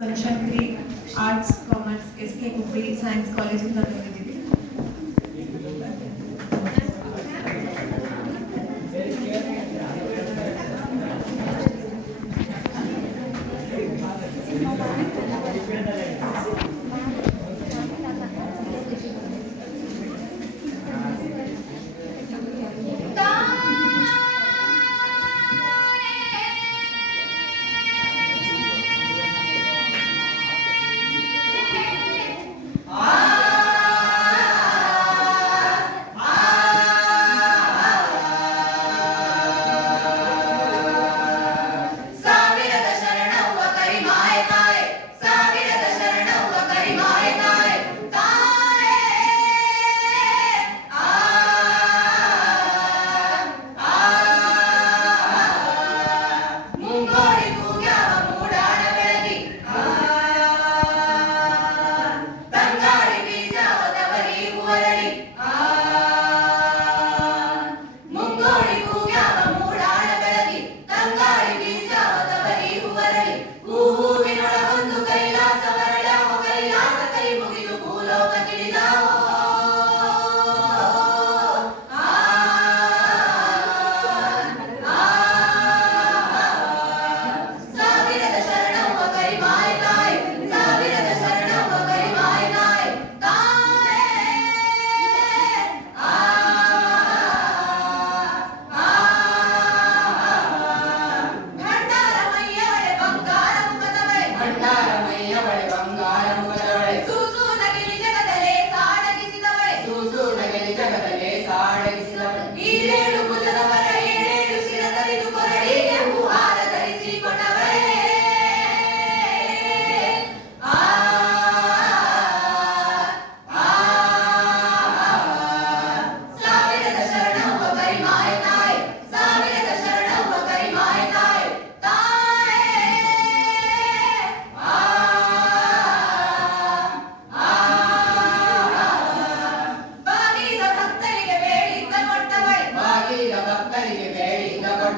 Arts commerce के science college में करने के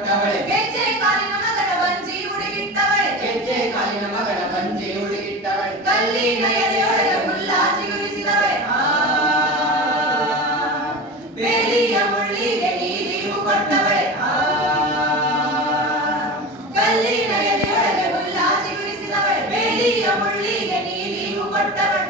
ಉಟ್ಟವಳೆ ಹೆಜ್ಜೆ ಕಾಲಿನ ಮಗನ ಬಂಜಿ ಹುಡುಗಿಟ್ಟವಳೆ. ಹೆಜ್ಜೆ ಕಾಲಿನ ಮಗನ ಬಂಜಿ ಹುಡುಗಿಟ್ಟವಳೆ. ಕಲ್ಲಿನ ಎದೆಯೊಳಗೆ ಮುಲ್ಲ ಚಿಗುರಿಸಿದವಳೆ. ಬೆಲಿಯ ಮುಳ್ಳಿಗೆ ನೀಲಿ ಹೂ ಕೊಟ್ಟವಳೆ ಕಲ್ಲಿನ ಎದೆಯೊಳಗೆ ಮುಲ್ಲ ಚಿಗುರಿಸಿದವಳೆ. ಬೆಲಿಯ ಮುಳ್ಳಿಗೆ ನೀಲಿ ಹೂ ಕೊಟ್ಟವಳೆ.